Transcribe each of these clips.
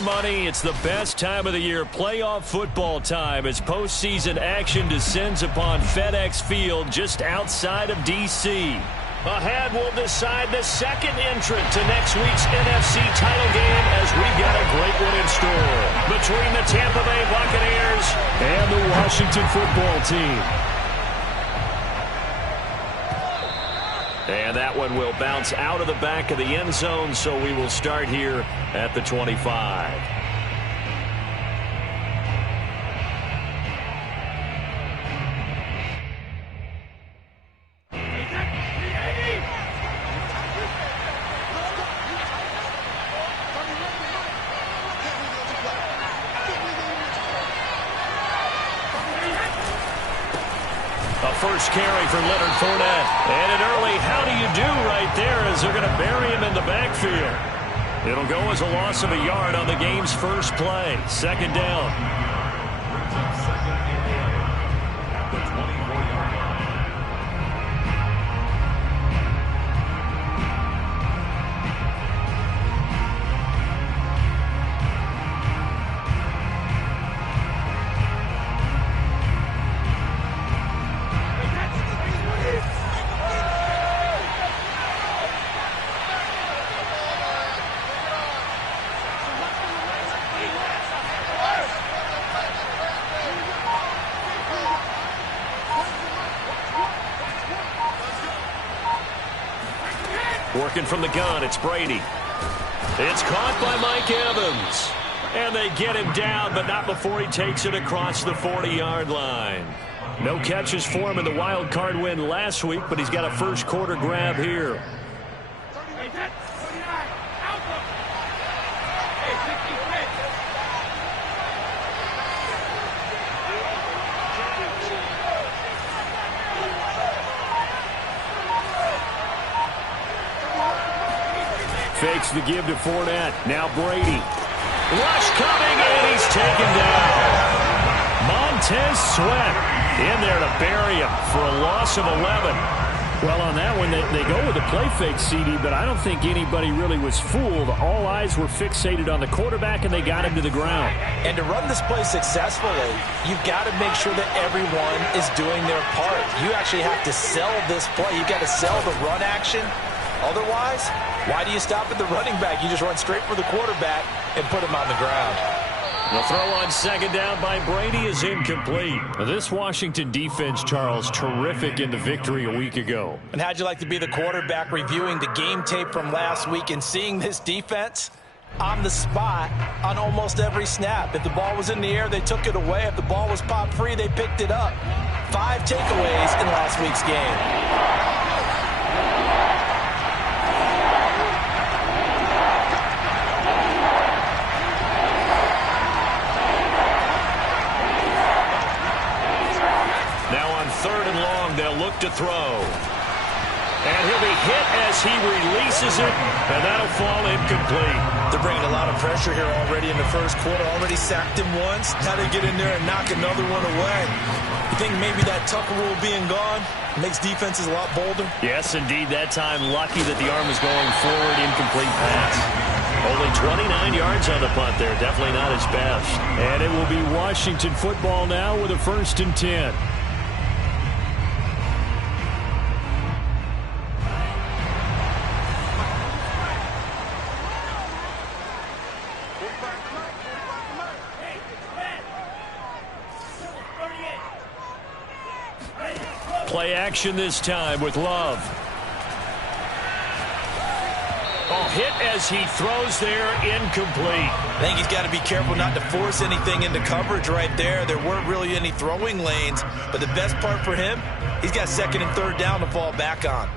my money, it's the best time of the year, playoff football time, as postseason action descends upon FedEx Field just outside of D.C. Ahead will decide the second entrant to next week's NFC title game, as we've got a great one in store between the Tampa Bay Buccaneers and the Washington football team. And that one will bounce out of the back of the end zone, so we will start here at the 25. First carry for Leonard Fournette. And an early how do you do right there, as they're going to bury him in the backfield. It'll go as a loss of a yard on the game's first play. Second down. Working from the gun, it's Brady. It's caught by Mike Evans. And they get him down, but not before he takes it across the 40-yard line. No catches for him in the wild card win last week, but he's got a first quarter grab here. Fakes the give to Fournette. Now Brady. Rush coming, and he's taken down. Montez Sweat in there to bury him for a loss of 11. Well, on that one, they go with the play fake, CD, but I don't think anybody really was fooled. All eyes were fixated on the quarterback, and they got him to the ground. And to run this play successfully, you've got to make sure that everyone is doing their part. You actually have to sell this play. You've got to sell the run action. Otherwise, why do you stop at the running back? You just run straight for the quarterback and put him on the ground. The throw on second down by Brady is incomplete. This Washington defense, Charles, terrific in the victory a week ago. And how'd you like to be the quarterback reviewing the game tape from last week and seeing this defense on the spot on almost every snap? If the ball was in the air, they took it away. If the ball was popped free, they picked it up. 5 takeaways in last week's game. Third and long, they'll look to throw. And he'll be hit as he releases it, and that'll fall incomplete. They're bringing a lot of pressure here already in the first quarter. Already sacked him once. Now they get in there and knock another one away. You think maybe that Tucker rule being gone makes defenses a lot bolder? Yes, indeed. That time, lucky that the arm was going forward. Incomplete pass. Only 29 yards on the punt there. Definitely not his best. And it will be Washington football now with a 1st and 10. Play action this time with Love. Oh, hit as he throws there, incomplete. I think he's got to be careful not to force anything into coverage right there. There weren't really any throwing lanes, but the best part for him, he's got 2nd and 3rd down to fall back on.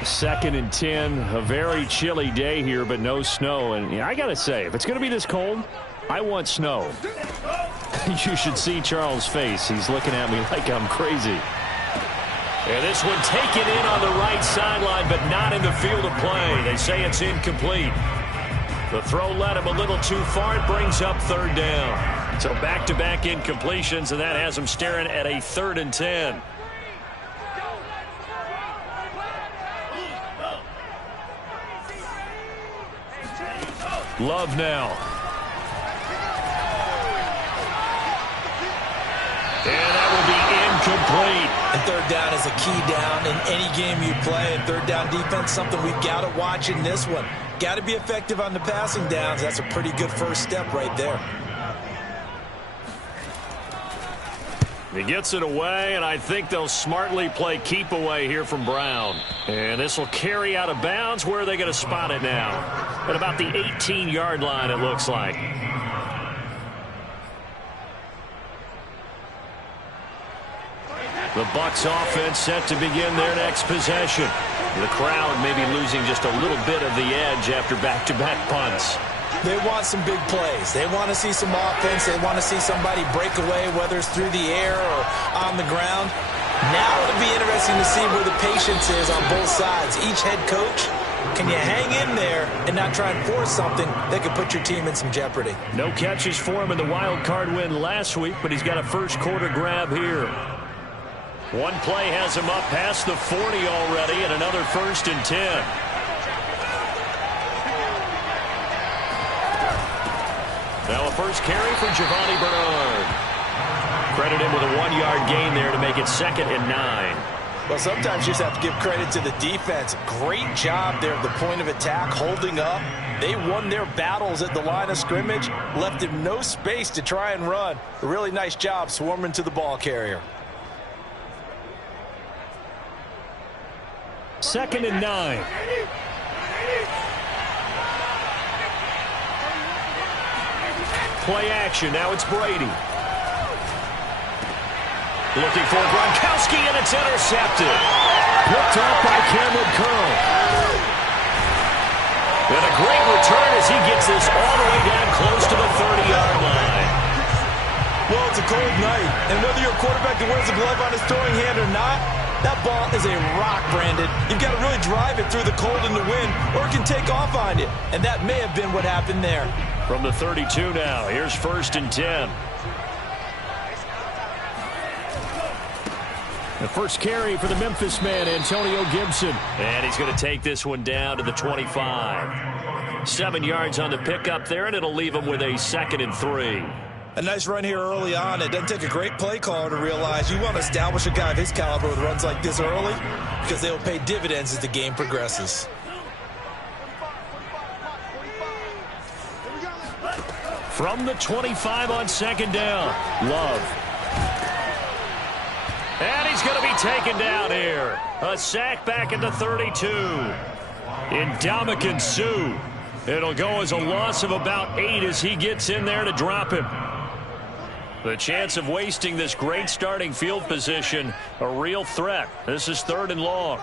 2nd and 10, a very chilly day here, but no snow. And I got to say, if it's going to be this cold, I want snow. You should see Charles' face. He's looking at me like I'm crazy. And this one taken in on the right sideline, but not in the field of play. They say it's incomplete. The throw led him a little too far. It brings up 3rd down. So back-to-back incompletions, and that has him staring at a 3rd and 10. Love now. And that will be incomplete. And third down is a key down in any game you play. And third down defense, something we've got to watch in this one. Got to be effective on the passing downs. That's a pretty good first step right there. He gets it away, and I think they'll smartly play keep away here from Brown. And this will carry out of bounds. Where are they going to spot it now? At about the 18-yard line, it looks like. The Bucs offense set to begin their next possession. The crowd may be losing just a little bit of the edge after back-to-back punts. They want some big plays. They want to see some offense. They want to see somebody break away, whether it's through the air or on the ground. Now it'll be interesting to see where the patience is on both sides. Each head coach, can you hang in there and not try and force something that could put your team in some jeopardy? No catches for him in the wild card win last week, but he's got a first quarter grab here. One play has him up past the 40 already, and another 1st and 10. Now a first carry for Giovanni Bernard. Credit him with a 1-yard gain there to make it 2nd and 9. Well, sometimes you just have to give credit to the defense. Great job there at the point of attack, holding up. They won their battles at the line of scrimmage, left him no space to try and run. A really nice job swarming to the ball carrier. 2nd and 9. Play action. Now it's Brady. Looking for Gronkowski, and it's intercepted. Picked up by Cameron Curl. And a great return as he gets this all the way down close to the 30-yard line. Well, it's a cold night, and whether you're a quarterback that wears a glove on his throwing hand or not, that ball is a rock, Brandon. You've got to really drive it through the cold and the wind, or it can take off on you. And that may have been what happened there. From the 32 now, here's 1st and 10. The first carry for the Memphis man, Antonio Gibson. And he's going to take this one down to the 25. 7 yards on the pickup there, and it'll leave him with a 2nd and 3. A nice run here early on. It doesn't take a great play caller to realize you want to establish a guy of his caliber with runs like this early, because they'll pay dividends as the game progresses. From the 25 on 2nd down, Love. And he's going to be taken down here. A sack back at the 32. Ndamukong Suh. It'll go as a loss of about 8 as he gets in there to drop him. The chance of wasting this great starting field position, a real threat. This is 3rd and long.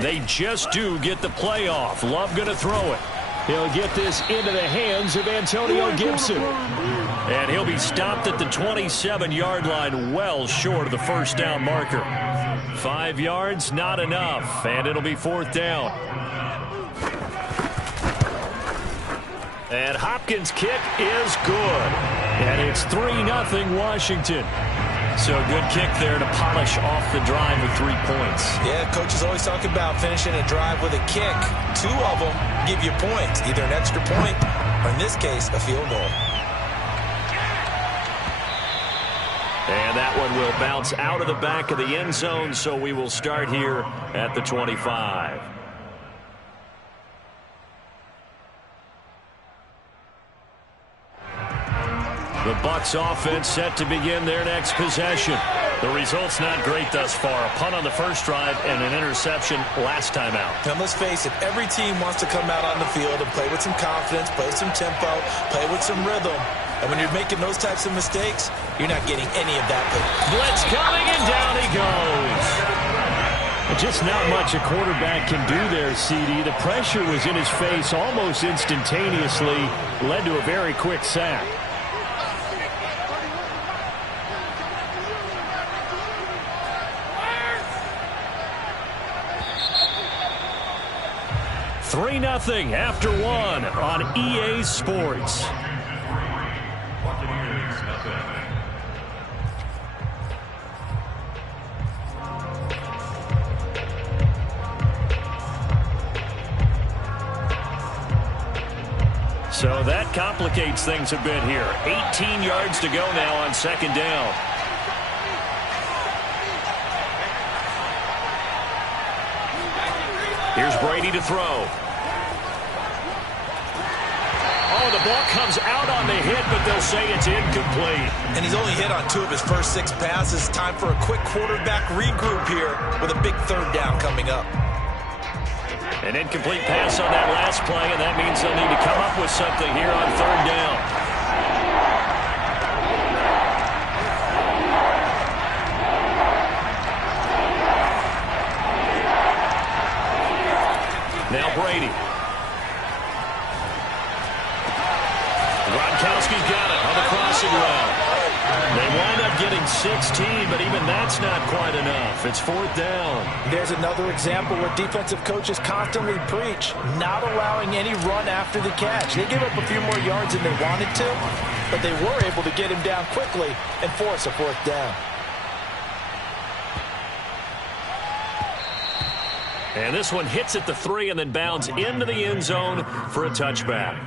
They just do get the play off. Love going to throw it. He'll get this into the hands of Antonio Gibson. And he'll be stopped at the 27-yard line, well short of the first down marker. 5 yards, not enough, and it'll be 4th down. And Hopkins' kick is good. And it's 3-0 Washington. So a good kick there to polish off the drive with 3 points. Yeah, coach is always talking about finishing a drive with a kick. 2 of them give you points, either an extra point or, in this case, a field goal. And that one will bounce out of the back of the end zone, so we will start here at the 25. The Bucs offense set to begin their next possession. The result's not great thus far. A punt on the first drive and an interception last time out. And let's face it, every team wants to come out on the field and play with some confidence, play with some tempo, play with some rhythm. And when you're making those types of mistakes, you're not getting any of that. Blitz coming, and down he goes. Just not much a quarterback can do there, CD. The pressure was in his face almost instantaneously, led to a very quick sack. 3-0 after 1 on EA Sports. So that complicates things a bit here. 18 yards to go now on second down. Here's Brady to throw. Oh, the ball comes out on the hit, but they'll say it's incomplete. And he's only hit on 2 of his first 6 passes. Time for a quick quarterback regroup here with a big third down coming up. An incomplete pass on that last play, and that means they'll need to come up with something here on third down. Now Brady. Gronkowski's got it on the crossing route. They wind up getting 16, but even that's not quite enough. It's fourth down. There's another example where defensive coaches constantly preach not allowing any run after the catch. They give up a few more yards than they wanted to, but they were able to get him down quickly and force a fourth down. And this one hits at the 3 and then bounds into the end zone for a touchback.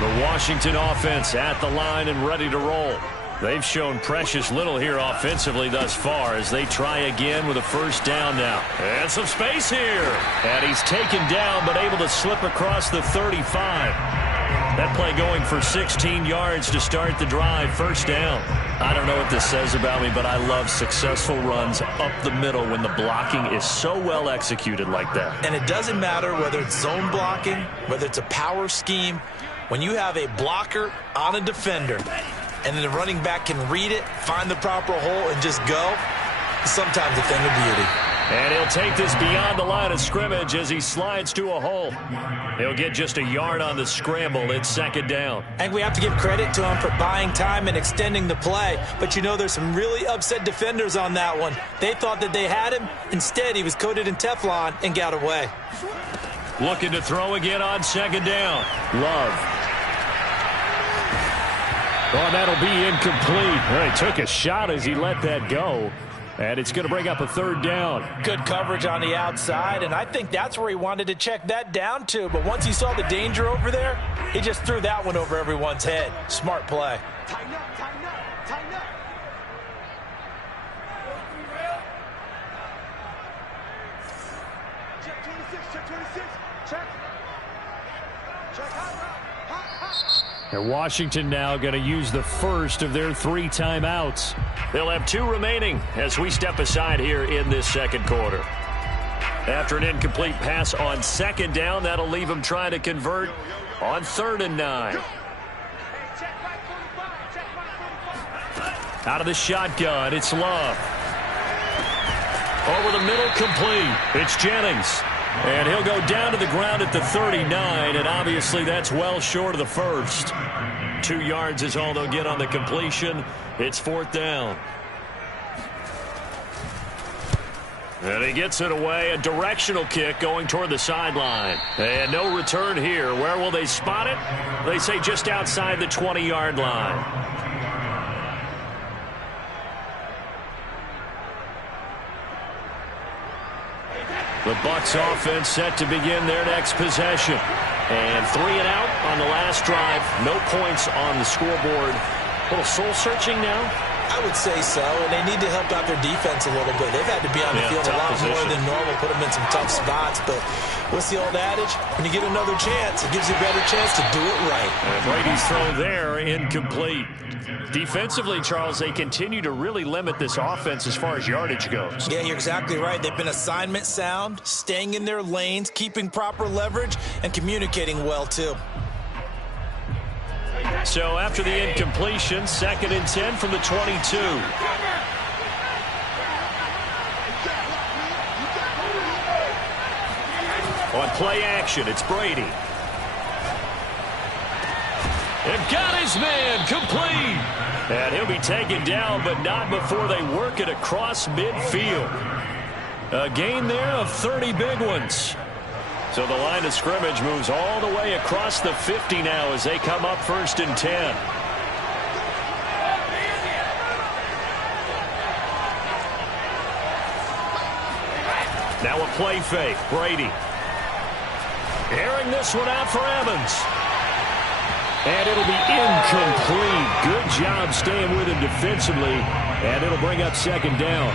The Washington offense at the line and ready to roll. They've shown precious little here offensively thus far as they try again with a first down now. And some space here. And he's taken down but able to slip across the 35. That play going for 16 yards to start the drive. First down. I don't know what this says about me, but I love successful runs up the middle when the blocking is so well executed like that. And it doesn't matter whether it's zone blocking, whether it's a power scheme. When you have a blocker on a defender and then the running back can read it, find the proper hole, and just go, it's sometimes a thing of beauty. And he'll take this beyond the line of scrimmage as he slides to a hole. He'll get just a yard on the scramble. It's second down. And we have to give credit to him for buying time and extending the play. But, you know, there's some really upset defenders on that one. They thought that they had him. Instead, he was coated in Teflon and got away. Looking to throw again on second down. Love. Oh, that'll be incomplete. Well, he took a shot as he let that go. And it's going to bring up a third down. Good coverage on the outside, and I think that's where he wanted to check that down to. But once he saw the danger over there, he just threw that one over everyone's head. Smart play. Tighten up, tighten up, tighten up. Check 26, check 26. Check. Check hot, hot. And Washington now going to use the first of their 3 timeouts. They'll have 2 remaining as we step aside here in this second quarter. After an incomplete pass on second down, that'll leave them trying to convert on 3rd and 9. Out of the shotgun, it's Love. Over the middle, complete. It's Jennings. And he'll go down to the ground at the 39, and obviously that's well short of the first. 2 yards is all they'll get on the completion. It's 4th down. And he gets it away. A directional kick going toward the sideline. And no return here. Where will they spot it? They say just outside the 20-yard line. The Bucs offense set to begin their next possession. And 3 and out on the last drive. No points on the scoreboard. A little soul-searching now? I would say so, and they need to help out their defense a little bit. They've had to be on the field a lot more than normal, put them in some tough spots. But what's the old adage? When you get another chance, it gives you a better chance to do it right. And Brady's throw there, incomplete. Defensively, Charles, they continue to really limit this offense as far as yardage goes. Yeah, you're exactly right. They've been assignment sound, staying in their lanes, keeping proper leverage, and communicating well, too. So after the incompletion, 2nd and 10 from the 22. On play action, it's Brady. And got his man complete. And he'll be taken down, but not before they work it across midfield. A gain there of 30 big ones. So the line of scrimmage moves all the way across the 50 now as they come up 1st and 10. Now a play fake. Brady. Airing this one out for Evans. And it'll be incomplete. Good job staying with him defensively. And it'll bring up 2nd down.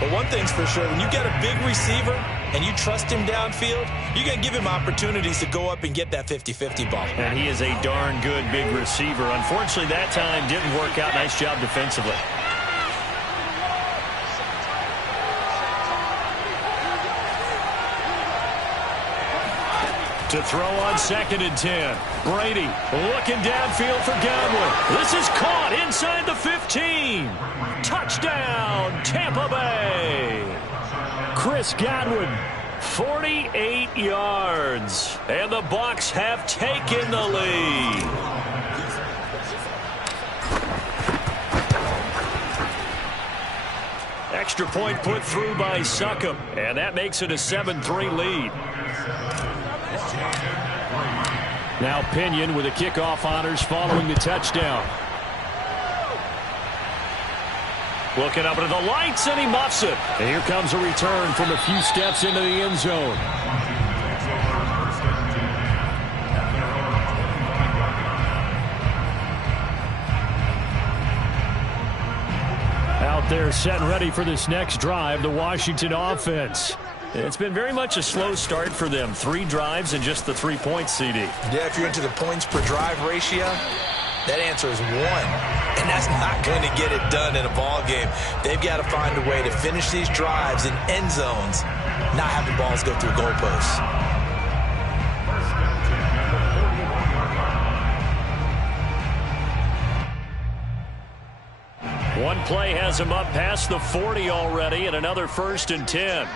But one thing's for sure, when you get a big receiver and you trust him downfield, you're going to give him opportunities to go up and get that 50-50 ball. And he is a darn good big receiver. Unfortunately, that time didn't work out. Nice job defensively. To throw on 2nd and 10. Brady looking downfield for Godwin. This is caught inside the 15. Touchdown, Tampa Bay. Chris Godwin, 48 yards. And the Bucs have taken the lead. Extra point put through by Succop. And that makes it a 7-3 lead. Now Pinion with the kickoff honors following the touchdown. Looking up into the lights, and he muffs it. And here comes a return from a few steps into the end zone. Out there set and ready for this next drive, the Washington offense. It's been very much a slow start for them. 3 drives and just the 3 points, CD. Yeah, if you're into the points per drive ratio, that answer is 1. And that's not going to get it done in a ball game. They've got to find a way to finish these drives in end zones, not having balls go through goalposts. One play has him up past the 40 already, and another 1st and 10.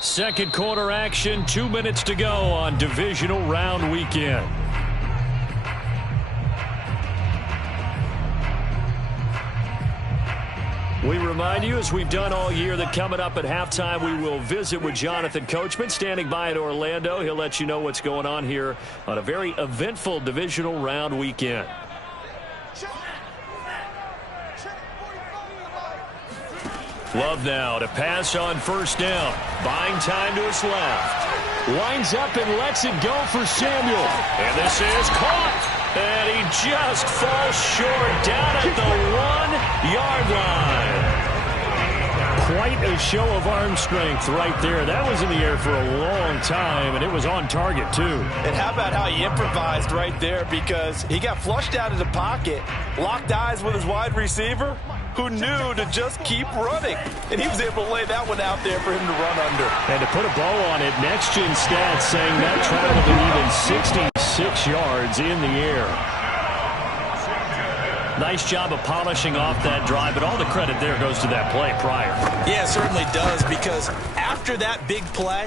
Second quarter action, 2 minutes to go on divisional round weekend. We remind you, as we've done all year, that coming up at halftime, we will visit with Jonathan Coachman, standing by in Orlando. He'll let you know what's going on here on a very eventful divisional round weekend. Love now to pass on 1st down. Buying time to his left. Winds up and lets it go for Samuel. And this is caught. And he just falls short down at the 1-yard line. Quite a show of arm strength right there. That was in the air for a long time, and it was on target, too. And how about how he improvised right there, because he got flushed out of the pocket, locked eyes with his wide receiver, who knew to just keep running. And he was able to lay that one out there for him to run under. And to put a bow on it, Next Gen Stats saying that traveled an even 66 yards in the air. Nice job of polishing off that drive, but all the credit there goes to that play prior. Yeah, it certainly does, because after that big play,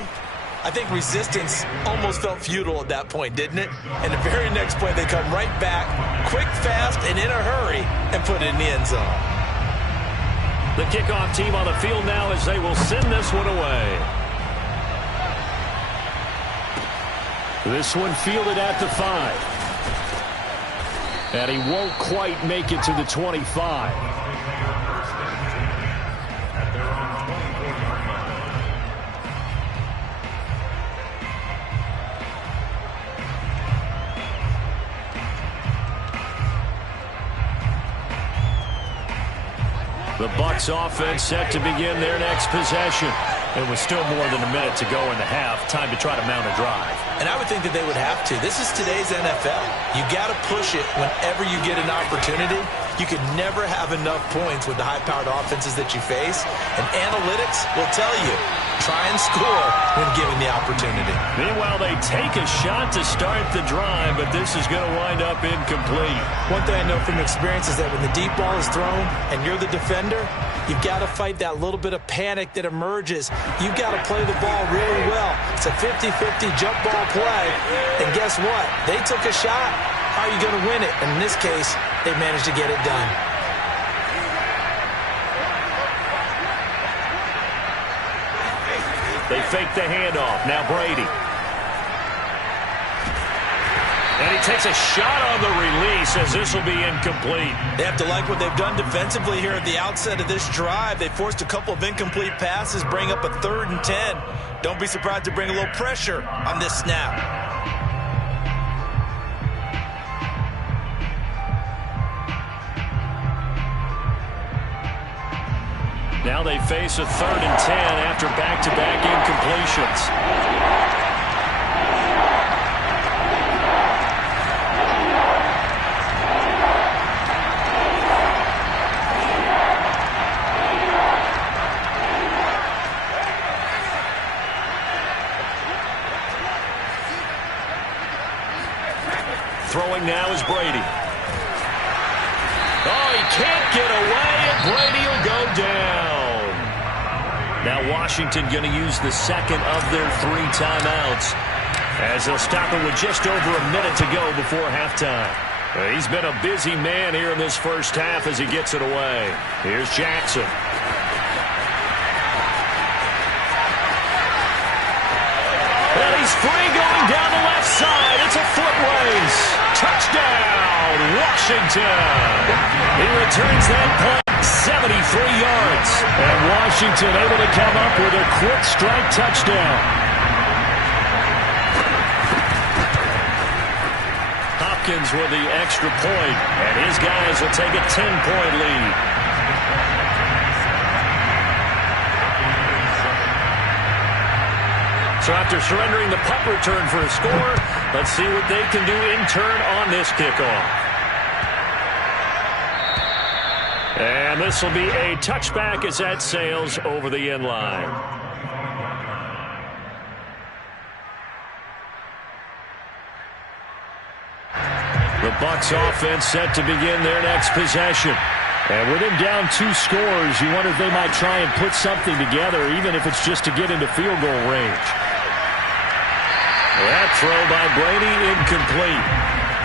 I think resistance almost felt futile at that point, didn't it? And the very next play, they come right back, quick, fast, and in a hurry, and put it in the end zone. The kickoff team on the field now as they will send this one away. This one fielded at the 5. And he won't quite make it to the 25. The Bucs offense set to begin their next possession. It was still more than a minute to go in the half. Time to try to mount a drive. And I would think that they would have to. This is today's NFL. You got to push it whenever you get an opportunity. You could never have enough points with the high-powered offenses that you face. And analytics will tell you, try and score when given the opportunity. Meanwhile, they take a shot to start the drive, but this is going to wind up incomplete. One thing I know from experience is that when the deep ball is thrown and you're the defender, You've got to fight that little bit of panic that emerges. You've got to play the ball really well. It's a 50-50 jump ball play. And guess what? They took a shot. How are you going to win it? And in this case, they managed to get it done. They fake the handoff. Now Brady. And he takes a shot on the release as this will be incomplete. They have to like what they've done defensively here at the outset of this drive. They forced a couple of incomplete passes, bring up a 3rd and 10. Don't be surprised to bring a little pressure on this snap. Now they face a 3rd and 10 after back-to-back incompletions. Throwing now is Brady. Oh, he can't get away, and Brady will go down. Now Washington going to use the second of their 3 timeouts as they'll stop it with just over a minute to go before halftime. He's been a busy man here in this first half as he gets it away. Here's Jackson. And he's free going down the left side. It's a foot race. Touchdown, Washington. He returns that punt 73 yards. And Washington able to come up with a quick strike touchdown. Hopkins with the extra point, and his guys will take a 10-point lead. So after surrendering the punt return for a score, let's see what they can do in turn on this kickoff. And this will be a touchback as that sails over the end line. The Bucs offense set to begin their next possession. And with him down 2 scores, you wonder if they might try and put something together, even if it's just to get into field goal range. That throw by Brady incomplete.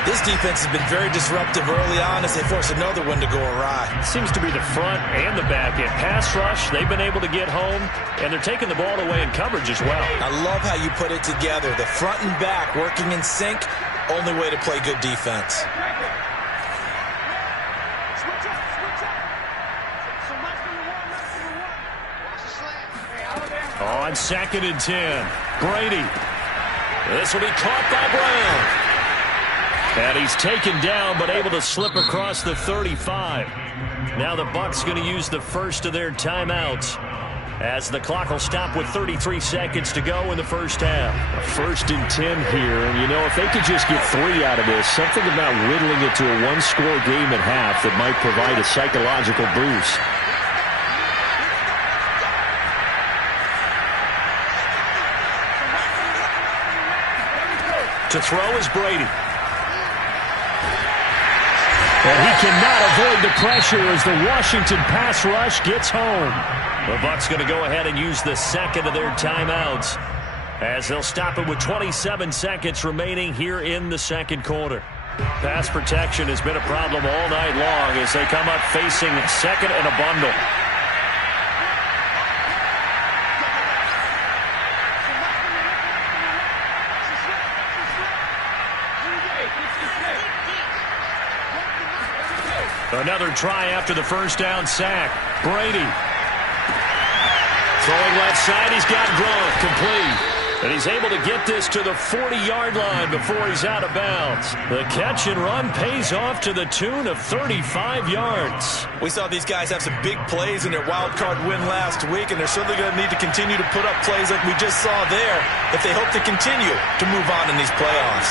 This defense has been very disruptive early on as they force another one to go awry. Seems to be the front and the back end. Pass rush, they've been able to get home, and they're taking the ball away in coverage as well. I love how you put it together. The front and back working in sync, only way to play good defense. On 2nd and 10, Brady. This will be caught by Brown. And he's taken down but able to slip across the 35. Now the Bucs going to use the first of their timeouts as the clock will stop with 33 seconds to go in the first half. A 1st and 10 here. And, you know, if they could just get 3 out of this, something about whittling it to a 1-score game at half that might provide a psychological boost. To throw is Brady. And he cannot avoid the pressure as the Washington pass rush gets home. The Bucs going to go ahead and use the second of their timeouts as they'll stop it with 27 seconds remaining here in the second quarter. Pass protection has been a problem all night long as they come up facing second and a bundle. Another try after the first down sack. Brady. Throwing left side, he's got Gronk complete. And he's able to get this to the 40-yard line before he's out of bounds. The catch and run pays off to the tune of 35 yards. We saw these guys have some big plays in their wild card win last week, and they're certainly going to need to continue to put up plays like we just saw there if they hope to continue to move on in these playoffs.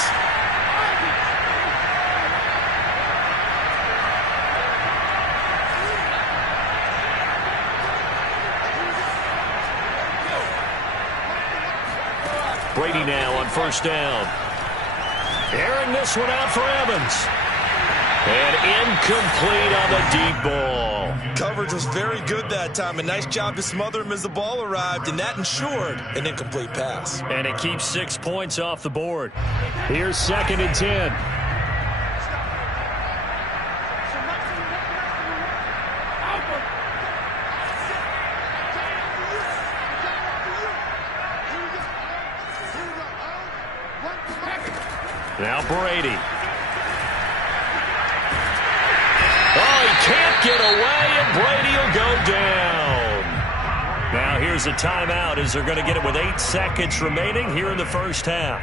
Brady now on first down. Airing this one out for Evans. And incomplete on the deep ball. ball. Coverage was very good that time. A nice job to smother him as the ball arrived, and that ensured an incomplete pass. And it keeps 6 points off the board. Here's 2nd and 10. Now Brady. Oh, he can't get away, and Brady will go down. Now here's a timeout as they're going to get it with 8 seconds remaining here in the first half.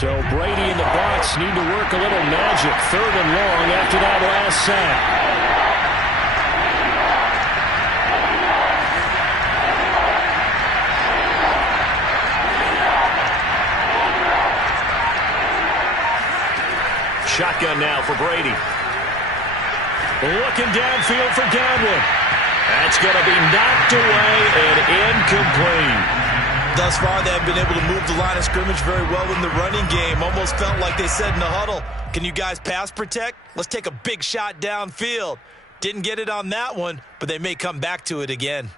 So Brady and the Bucs need to work a little magic. 3rd and long after that last sack. Shotgun now for Brady. Looking downfield for Godwin. That's going to be knocked away and incomplete. Thus far, they have been able to move the line of scrimmage very well in the running game. Almost felt like they said in the huddle, can you guys pass protect? Let's take a big shot downfield. Didn't get it on that one, but they may come back to it again.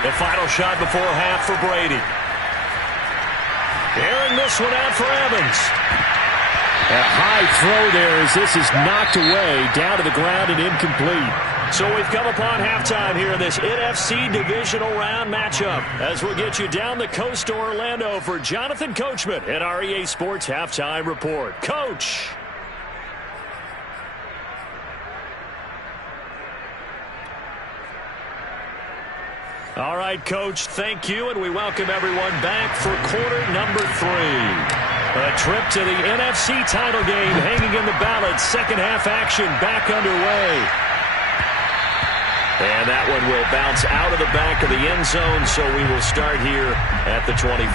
The final shot before half for Brady. Airing this one out for Evans. A high throw there as this is knocked away, down to the ground and incomplete. So we've come upon halftime here in this NFC divisional round matchup as we'll get you down the coast to Orlando for Jonathan Coachman at our EA Sports Halftime Report. Coach. All right, Coach, thank you, and we welcome everyone back for quarter number 3. A trip to the NFC title game hanging in the balance. Second half action back underway. And that one will bounce out of the back of the end zone, so we will start here at the 25.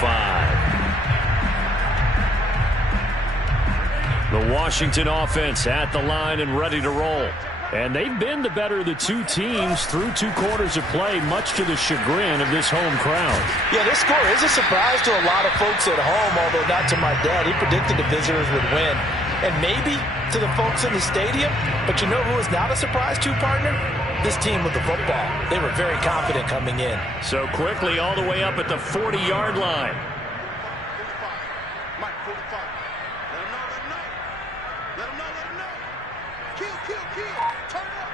The Washington offense at the line and ready to roll. And they've been the better of the two teams through 2 quarters of play, much to the chagrin of this home crowd. Yeah, this score is a surprise to a lot of folks at home, although not to my dad. He predicted the visitors would win. And maybe to the folks in the stadium. But you know who is not a surprise to, partner? This team with the football. They were very confident coming in. So quickly all the way up at the 40-yard line. Mike, 45. Let him know, let him know. Let him know, let him know. Kill, kill, kill. Turn it up.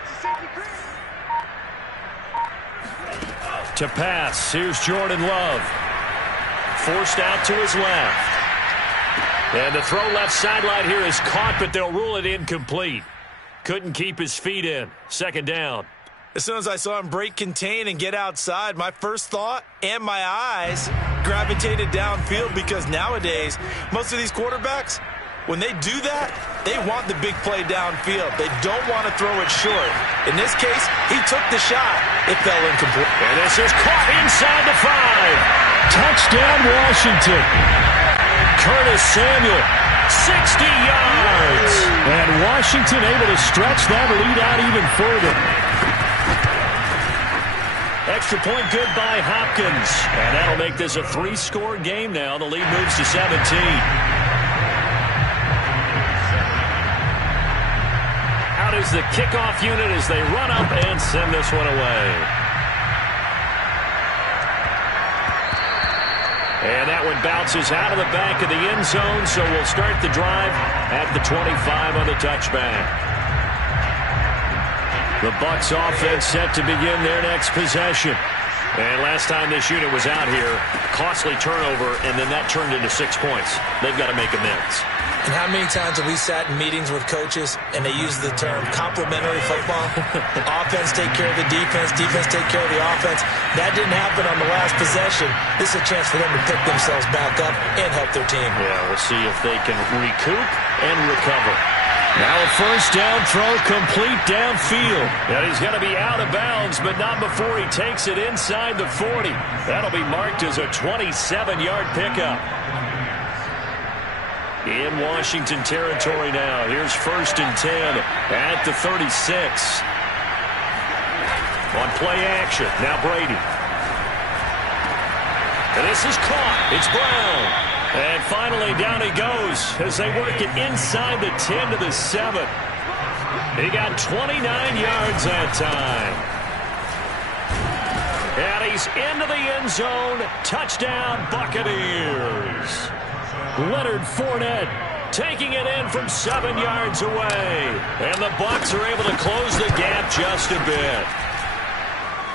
It's a safety green. To pass, here's Jordan Love. Forced out to his left. And the throw left sideline here is caught, but they'll rule it incomplete. Couldn't keep his feet in. 2nd down. As soon as I saw him break contain and get outside, my first thought and my eyes gravitated downfield because nowadays, most of these quarterbacks, when they do that, they want the big play downfield. They don't want to throw it short. In this case, he took the shot. It fell incomplete. And this is caught inside the 5. Touchdown, Washington. Curtis Samuel, 60 yards. And Washington able to stretch that lead out even further. Extra point good by Hopkins. And that'll make this a 3-score game now. The lead moves to 17. Out is the kickoff unit as they run up and send this one away. And that one bounces out of the back of the end zone, so we'll start the drive at the 25 on the touchback. The Bucs offense set to begin their next possession. And last time this unit was out here, costly turnover, and then that turned into 6 points. They've got to make amends. And how many times have we sat in meetings with coaches and they use the term complementary football? Offense take care of the defense, defense take care of the offense. That didn't happen on the last possession. This is a chance for them to pick themselves back up and help their team. Yeah, we'll see if they can recoup and recover. Now a first down throw complete downfield. And he's going to be out of bounds, but not before he takes it inside the 40. That'll be marked as a 27-yard pickup. In Washington territory now. Here's 1st and 10 at the 36. On play action. Now Brady. And this is caught. It's Brown. And finally down he goes as they work it inside the 10 to the 7. He got 29 yards that time. And he's into the end zone. Touchdown, Buccaneers. Leonard Fournette taking it in from 7 yards away. And the Bucs are able to close the gap just a bit.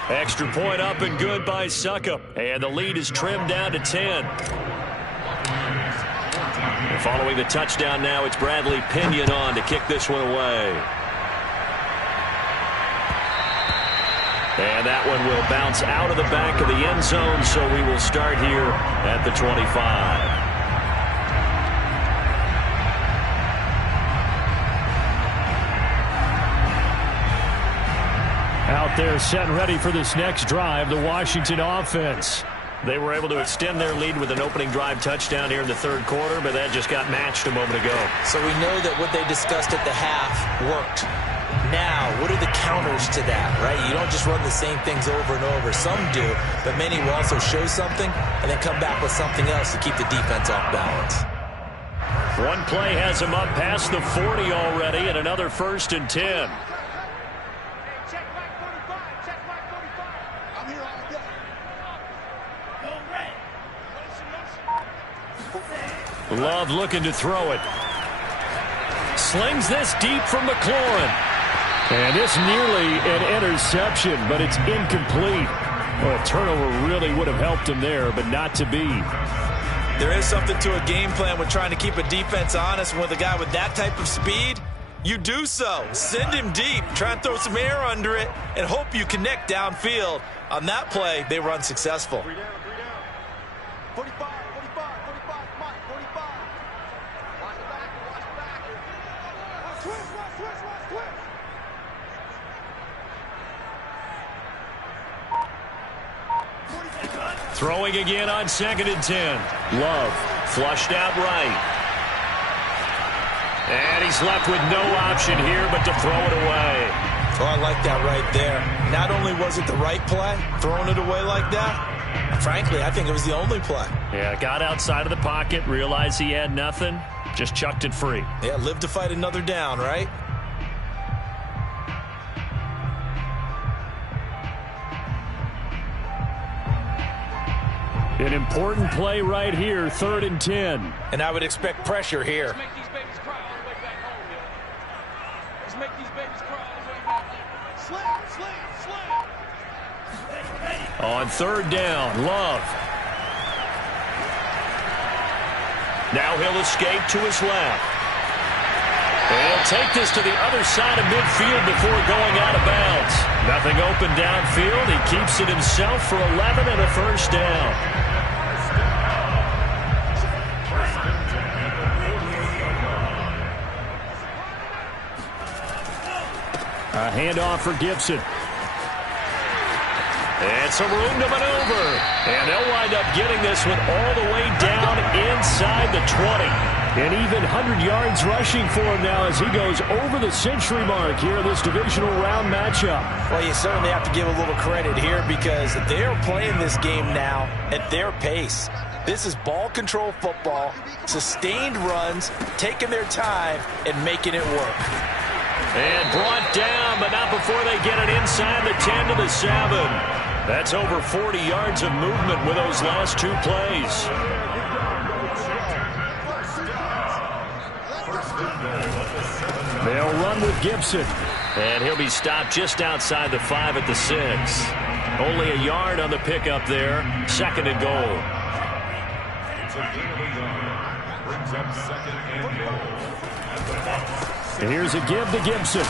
Extra point up and good by Succop. And the lead is trimmed down to 10. And following the touchdown now, it's Bradley Pinion on to kick this one away. And that one will bounce out of the back of the end zone, so we will start here at the 25. Out there set and ready for this next drive, the Washington offense. They were able to extend their lead with an opening drive touchdown here in the third quarter, but that just got matched a moment ago. So we know that what they discussed at the half worked. Now, what are the counters to that, right? You don't just run the same things over and over. Some do, but many will also show something and then come back with something else to keep the defense off balance. One play has him up past the 40 already, and another 1st and 10. Love looking to throw it. Slings this deep from McLaurin. And it's nearly an interception, but it's incomplete. Well, a turnover really would have helped him there, but not to be. There is something to a game plan with trying to keep a defense honest. And with a guy with that type of speed, you do so. Send him deep. Try and throw some air under it and hope you connect downfield. On that play, they were unsuccessful. 3 down. 45, 45, 45, come on, 45. Watch the back, watch the back. Switch. Throwing again on 2nd and 10. Love flushed out right. And he's left with no option here but to throw it away. Oh, I like that right there. Not only was it the right play, throwing it away like that, frankly, I think it was the only play. Yeah, got outside of the pocket, realized he had nothing, just chucked it free. Yeah, live to fight another down, right? An important play right here, 3rd and 10. And I would expect pressure here. Let's make these babies cry all the way back home, yo. Let's make these babies cry all the way back home. Slam. On 3rd down, Love. Now he'll escape to his left. And he'll take this to the other side of midfield before going out of bounds. Nothing open downfield. He keeps it himself for 11 and a 1st down. A handoff for Gibson. And some room to maneuver. And they'll wind up getting this one all the way down inside the 20. And even 100 yards rushing for him now as he goes over the century mark here in this divisional round matchup. Well, you certainly have to give a little credit here because they're playing this game now at their pace. This is ball control football, sustained runs, taking their time, and making it work. And brought down, but not before they get it inside the 10 to the 7. That's over 40 yards of movement with those last 2 plays. They'll run with Gibson. And he'll be stopped just outside the 5 at the 6. Only a yard on the pickup there. 2nd and goal. It's a gain of a yard. Brings up 2nd and goal. And here's a give to Gibson.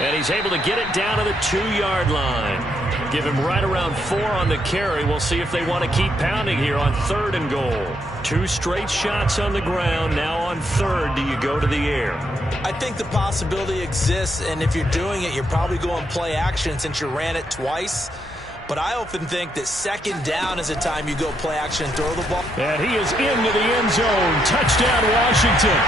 And he's able to get it down to the 2-yard line. Give him right around 4 on the carry. We'll see if they want to keep pounding here on 3rd and goal. 2 straight shots on the ground. Now on 3rd, do you go to the air? I think the possibility exists, and if you're doing it, you're probably going play action since you ran it twice. But I often think that 2nd down is the time you go play action and throw the ball. And he is into the end zone. Touchdown, Washington.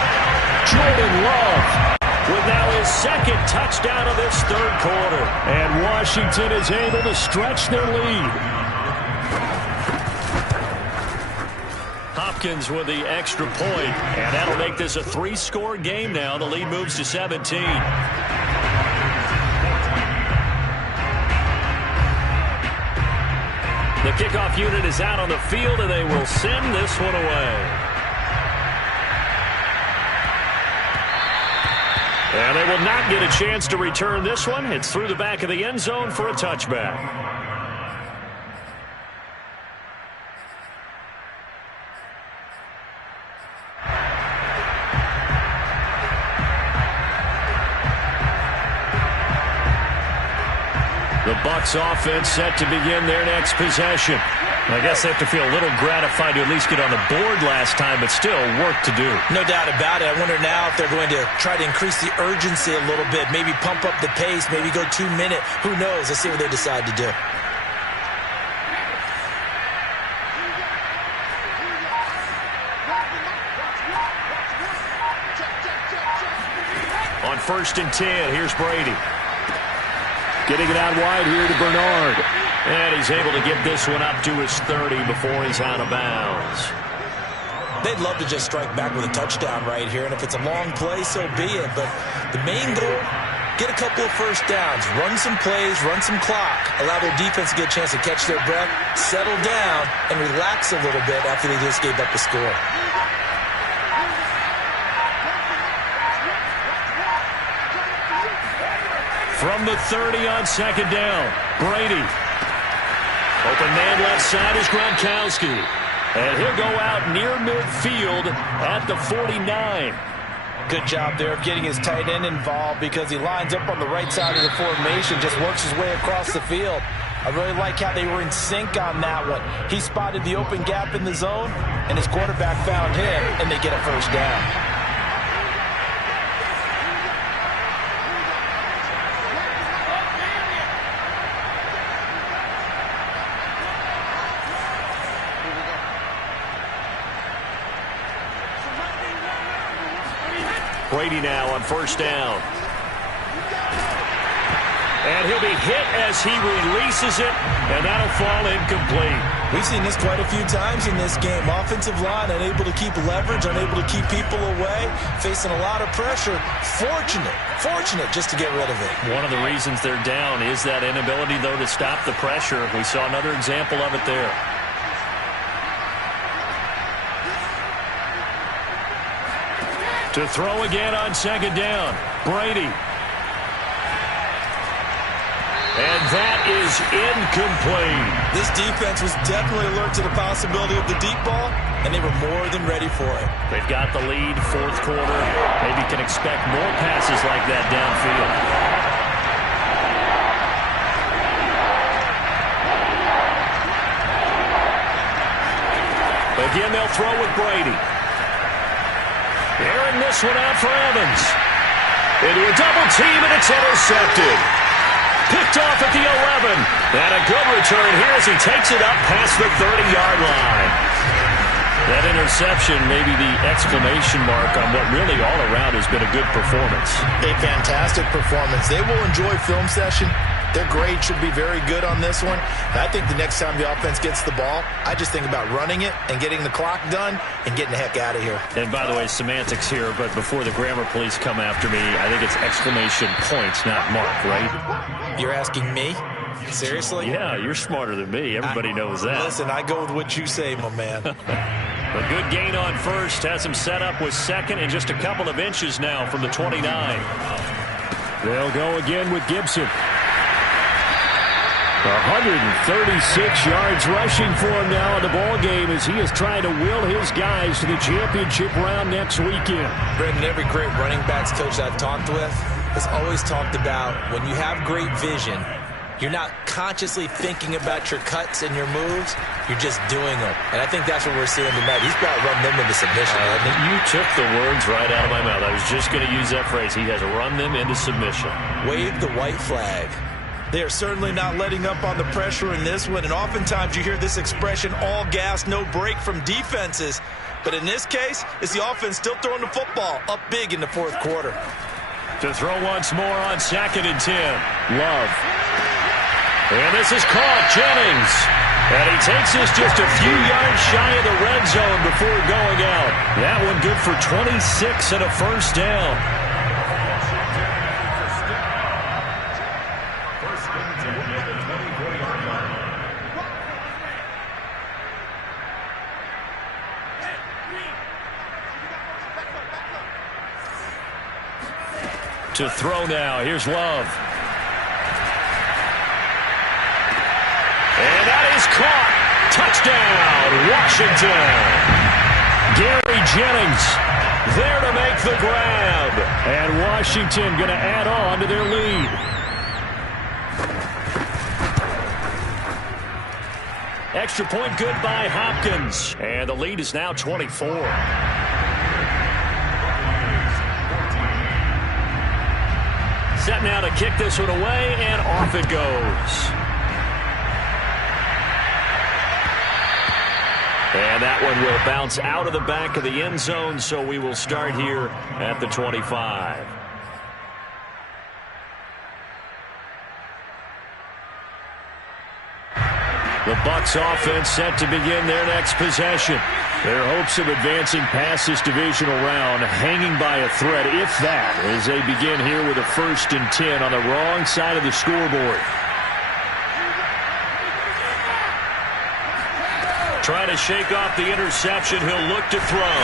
Jordan Love with now his 2nd touchdown of this 3rd quarter. And Washington is able to stretch their lead. Hopkins with the extra point, and that'll make this a 3-score game now. The lead moves to 17. The kickoff unit is out on the field, and they will send this one away. And they will not get a chance to return this one. It's through the back of the end zone for a touchback. The Bucs offense set to begin their next possession. I guess they have to feel a little gratified to at least get on the board last time, but still work to do. No doubt about it. I wonder now if they're going to try to increase the urgency a little bit, maybe pump up the pace, maybe go 2-minute. Who knows? Let's see what they decide to do. On 1st and 10, here's Brady. Getting it out wide here to Bernard. And he's able to get this one up to his 30 before he's out of bounds. They'd love to just strike back with a touchdown right here, and if it's a long play, so be it. But the main goal, get a couple of first downs, run some plays, run some clock, allow their defense to get a chance to catch their breath, settle down, and relax a little bit after they just gave up a score. From the 30 on 2nd down, Brady. Open man left side is Gronkowski. And he'll go out near midfield at the 49. Good job there of getting his tight end involved because he lines up on the right side of the formation, just works his way across the field. I really like how they were in sync on that one. He spotted the open gap in the zone, and his quarterback found him, and they get a first down. Brady now on 1st down. And he'll be hit as he releases it, and that'll fall incomplete. We've seen this quite a few times in this game. Offensive line unable to keep leverage, unable to keep people away, facing a lot of pressure. Fortunate just to get rid of it. One of the reasons they're down is that inability, though, to stop the pressure. We saw another example of it there. To throw again on 2nd down, Brady. And that is incomplete. This defense was definitely alert to the possibility of the deep ball, and they were more than ready for it. They've got the lead, 4th quarter. Maybe can expect more passes like that downfield. Again, they'll throw with Brady. Airing this one out for Evans. Into a double team, and it's intercepted. Picked off at the 11. And a good return here as he takes it up past the 30-yard line. That interception may be the exclamation mark on what really all around has been a good performance. A fantastic performance. They will enjoy film session. Their grade should be very good on this one. And I think the next time the offense gets the ball, I just think about running it and getting the clock done and getting the heck out of here. And by the way, semantics here, but before the grammar police come after me, I think it's exclamation points, not mark, right? You're asking me? Seriously? Yeah, you're smarter than me. Everybody knows that. Listen, I go with what you say, my man. A good gain on 1st. Has him set up with 2nd and just a couple of inches now from the 29. They'll go again with Gibson. 136 yards rushing for him now in the ball game as he is trying to will his guys to the championship round next weekend. Brendan, every great running backs coach I've talked with has always talked about when you have great vision, you're not consciously thinking about your cuts and your moves. You're just doing them. And I think that's what we're seeing tonight. He's about to run them into submission. You took the words right out of my mouth. I was just going to use that phrase. He has run them into submission. Wave the white flag. They are certainly not letting up on the pressure in this one, and oftentimes you hear this expression, all gas, no break from defenses. But in this case, it's the offense still throwing the football up big in the fourth quarter. To throw once more on 2nd and 10. Love. And this is caught, Jennings. And he takes us just a few yards shy of the red zone before going out. That one good for 26 and a first down. To throw now. Here's Love. And that is caught. Touchdown, Washington. Gary Jennings there to make the grab. And Washington going to add on to their lead. Extra point good by Hopkins. And the lead is now 24. Set now to kick this one away, and off it goes. And that one will bounce out of the back of the end zone, so we will start here at the 25. The Bucs offense set to begin their next possession. Their hopes of advancing past this divisional round hanging by a thread, if that, as they begin here with a 1st and 10 on the wrong side of the scoreboard. Trying to shake off the interception. He'll look to throw.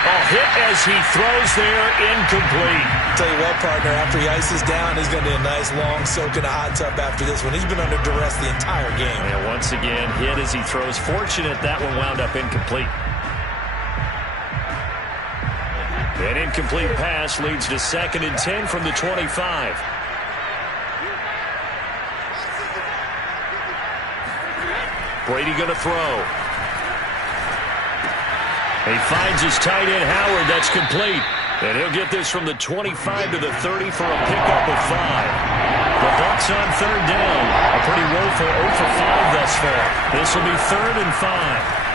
A hit as he throws there, incomplete. Tell you what, partner, after he ices down, he's going to be a nice long soak in a hot tub after this one. He's been under duress the entire game. And once again, hit as he throws. Fortunate that one wound up incomplete. An incomplete pass leads to 2nd and 10 from the 25. Brady going to throw. He finds his tight end, Howard. That's complete. And he'll get this from the 25 to the 30 for a pickup of 5. The Bucs on 3rd down. A pretty woeful 0 for 5 thus far. This will be 3rd and 5.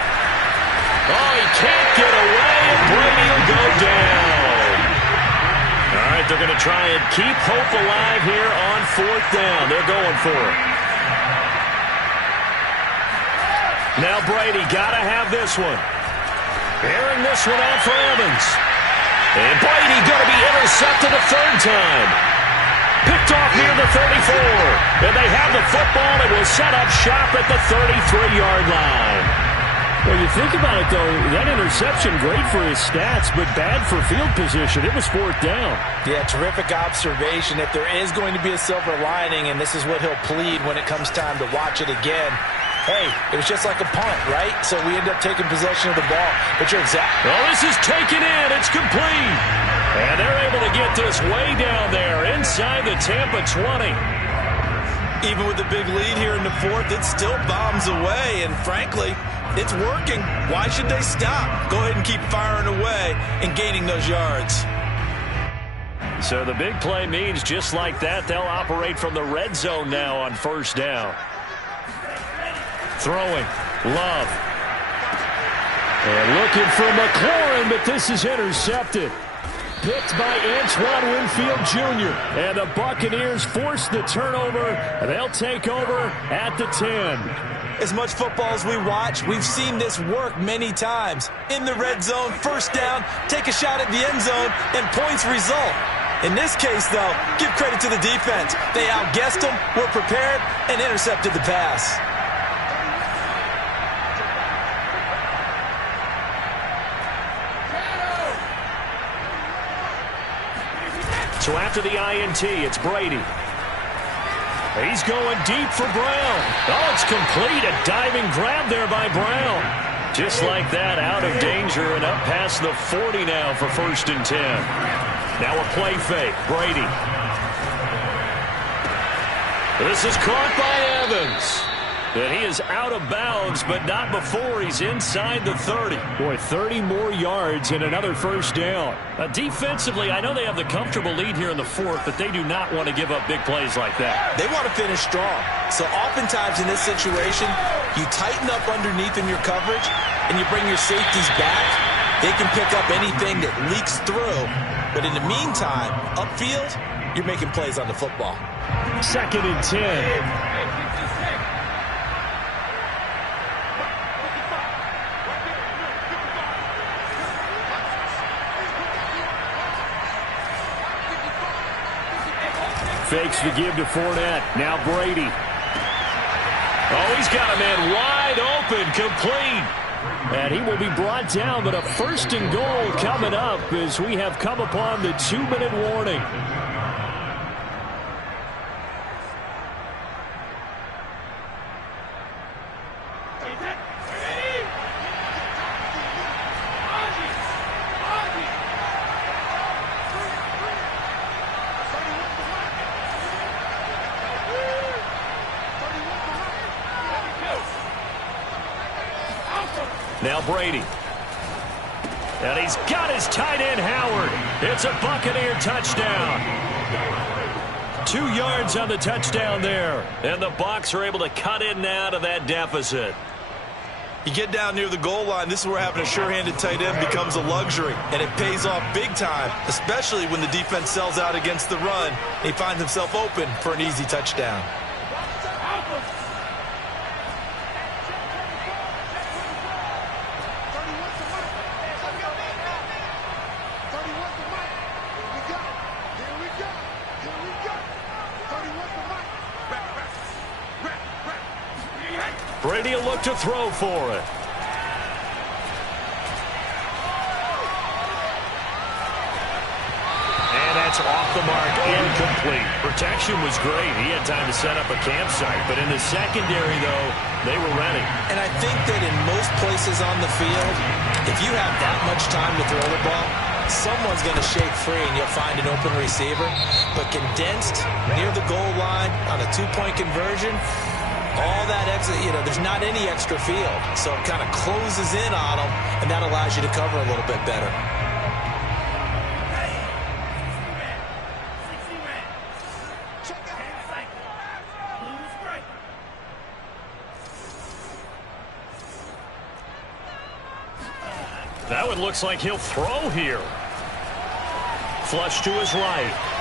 Oh, he can't get away, and Brady will go down. All right, they're going to try and keep hope alive here on 4th down. They're going for it. Now Brady got to have this one. Airing this one out for Evans. And Brady going to be intercepted a 3rd time. Picked off near the 34. And they have the football and will set up shop at the 33-yard line. Well, you think about it, though, that interception, great for his stats, but bad for field position. It was 4th down. Yeah, terrific observation. If there is going to be a silver lining, and this is what he'll plead when it comes time to watch it again, hey, it was just like a punt, right? So we end up taking possession of the ball. But you're exactly. Well, this is taken in. It's complete. And they're able to get this way down there inside the Tampa 20. Even with the big lead here in the 4th, it still bombs away. And frankly, it's working. Why should they stop? Go ahead and keep firing away and gaining those yards. So the big play means just like that, they'll operate from the red zone now on 1st down. Throwing. Love. And looking for McLaurin, but this is intercepted. Picked by Antoine Winfield Jr. And the Buccaneers force the turnover, and they'll take over at the 10. As much football as we watch, we've seen this work many times. In the red zone, 1st down, take a shot at the end zone, and points result. In this case, though, give credit to the defense. They outguessed them, were prepared, and intercepted the pass. So after the INT, it's Brady. He's going deep for Brown. Oh, it's complete. A diving grab there by Brown. Just like that, out of danger and up past the 40 now for 1st and 10. Now a play fake. Brady. This is caught by Evans. And he is out of bounds, but not before he's inside the 30. Boy, 30 more yards and another 1st down. Defensively, I know they have the comfortable lead here in the 4th, but they do not want to give up big plays like that. They want to finish strong. So oftentimes in this situation, you tighten up underneath in your coverage, and you bring your safeties back. They can pick up anything that leaks through. But in the meantime, upfield, you're making plays on the football. 2nd and 10. Fakes the give to Fournette. Now Brady. Oh, he's got a man wide open, complete. And he will be brought down, but a 1st and goal coming up as we have come upon the 2-minute warning. Now Brady. And he's got his tight end, Howard. It's a Buccaneer touchdown. 2 yards on the touchdown there. And the Bucs are able to cut in now to that deficit. You get down near the goal line, this is where having a sure-handed tight end becomes a luxury. And it pays off big time, especially when the defense sells out against the run. He finds himself open for an easy touchdown. Brady will look to throw for it. And that's off the mark, incomplete. Protection was great. He had time to set up a campsite. But in the secondary, though, they were ready. And I think that in most places on the field, if you have that much time to throw the ball, someone's going to shake free and you'll find an open receiver. But condensed near the goal line on a 2-point conversion, all that exit, there's not any extra field. So it kind of closes in on them, and that allows you to cover a little bit better. That one looks like he'll throw here. Flush to his right.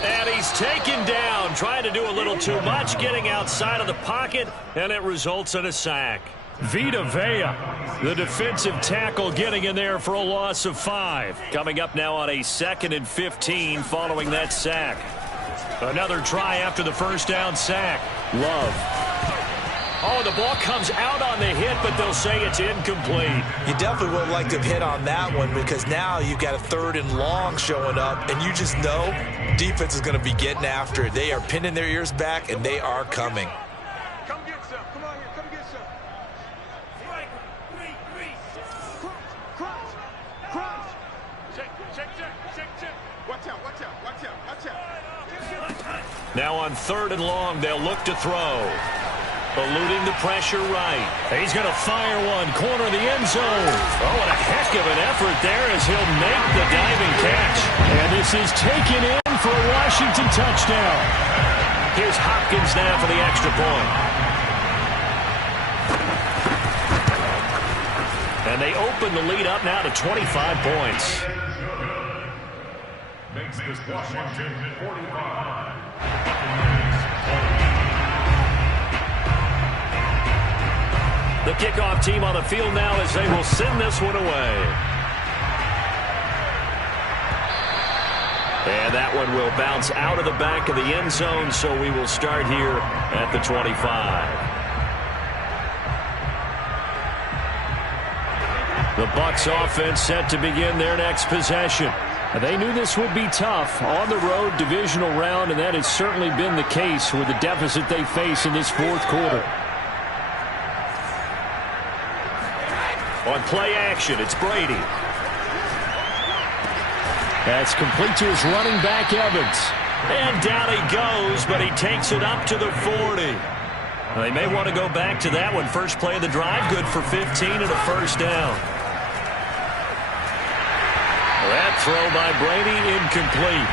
And he's taken down, trying to do a little too much, getting outside of the pocket, and it results in a sack. Vita Vea, the defensive tackle, getting in there for a loss of 5. Coming up now on a 2nd and 15 following that sack. Another try after the 1st down sack. Love. Oh, the ball comes out on the hit, but they'll say it's incomplete. You definitely would like to have hit on that one because now you've got a 3rd and long showing up, and you just know defense is going to be getting after it. They are pinning their ears back, and they are coming. Come get some. Come on here. Come get some. Crunch. Check. Watch out. Now on 3rd and long, they'll look to throw. Eluding the pressure right. He's going to fire one. Corner of the end zone. Oh, what a heck of an effort there as he'll make the diving catch. And this is taken in for a Washington touchdown. Here's Hopkins now for the extra point. And they open the lead up now to 25 points. Makes this Washington 45. The kickoff team on the field now as they will send this one away. And that one will bounce out of the back of the end zone, so we will start here at the 25. The Bucs offense set to begin their next possession. They knew this would be tough on the road divisional round, and that has certainly been the case with the deficit they face in this fourth quarter. On play action, it's Brady. That's complete to his running back, Evans. And down he goes, but he takes it up to the 40. They may want to go back to that one. First play of the drive, good for 15 and a first down. That throw by Brady, incomplete.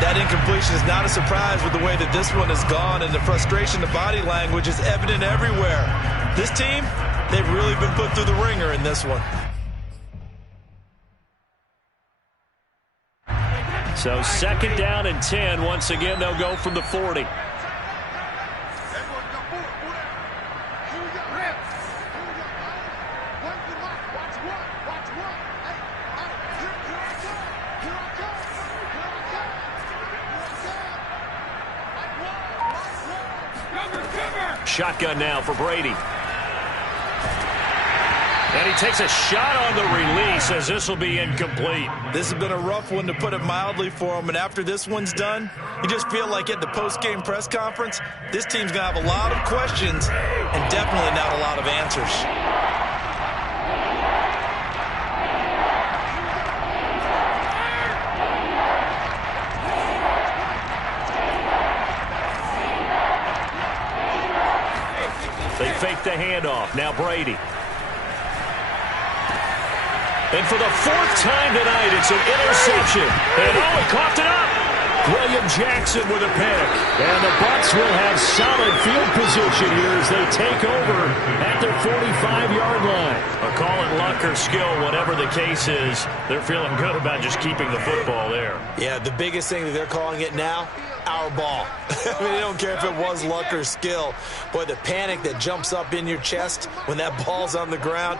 That incompletion is not a surprise with the way that this one has gone, and the frustration, the body language is evident everywhere. This team, they've really been put through the ringer in this one. So second down and 10. Once again, they'll go from the 40. Shotgun now for Brady. And he takes a shot on the release as this will be incomplete. This has been a rough one, to put it mildly, for him. And after this one's done, you just feel like at the post-game press conference, this team's going to have a lot of questions and definitely not a lot of answers. They fake the handoff. Now Brady. And for the fourth time tonight, it's an interception. And he coughed it up. William Jackson with a pick. And the Bucs will have solid field position here as they take over at their 45-yard line. Call it luck or skill, whatever the case is. They're feeling good about just keeping the football there. Yeah, the biggest thing that they're calling it now, our ball. I mean, they don't care if it was luck or skill. Boy, the panic that jumps up in your chest when that ball's on the ground,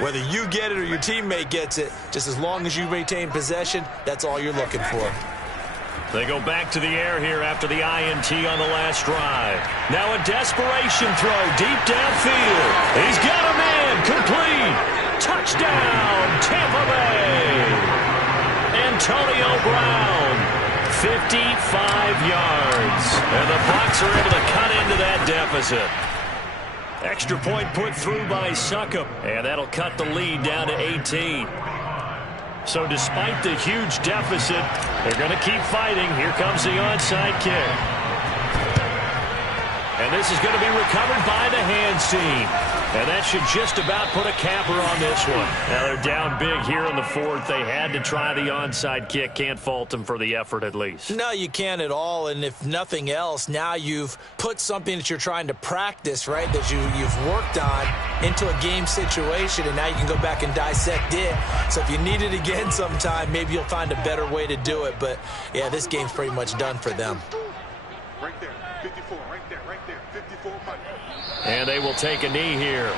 whether you get it or your teammate gets it, just as long as you maintain possession, that's all you're looking for. They go back to the air here after the INT on the last drive. Now a desperation throw deep downfield. He's got a man. Complete. Touchdown, Tampa Bay. Antonio Brown, 55 yards. And the Bucs are able to cut into that deficit. Extra point put through by Succop. And that'll cut the lead down to 18. So despite the huge deficit, they're going to keep fighting. Here comes the onside kick. And this is going to be recovered by the hands team. And that should just about put a capper on this one. Now they're down big here in the fourth. They had to try the onside kick. Can't fault them for the effort at least. No, you can't at all. And if nothing else, now you've put something that you're trying to practice, right, that you've worked on into a game situation, and now you can go back and dissect it. So if you need it again sometime, maybe you'll find a better way to do it. But, yeah, this game's pretty much done for them. Right there, 54, right there, 54 money. And they will take a knee here.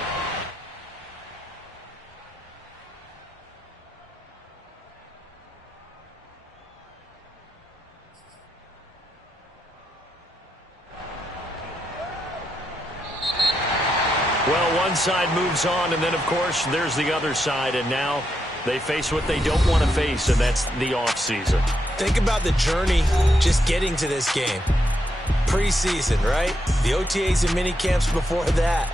Well, one side moves on, and then, of course, there's the other side, and now they face what they don't want to face, and that's the offseason. Think about the journey just getting to this game. Preseason, right? The OTAs and mini camps before that.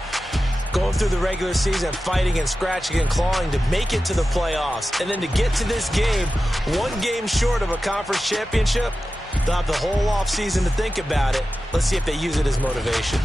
Going through the regular season, fighting and scratching and clawing to make it to the playoffs. And then to get to this game, one game short of a conference championship, they'll have the whole offseason to think about it. Let's see if they use it as motivation.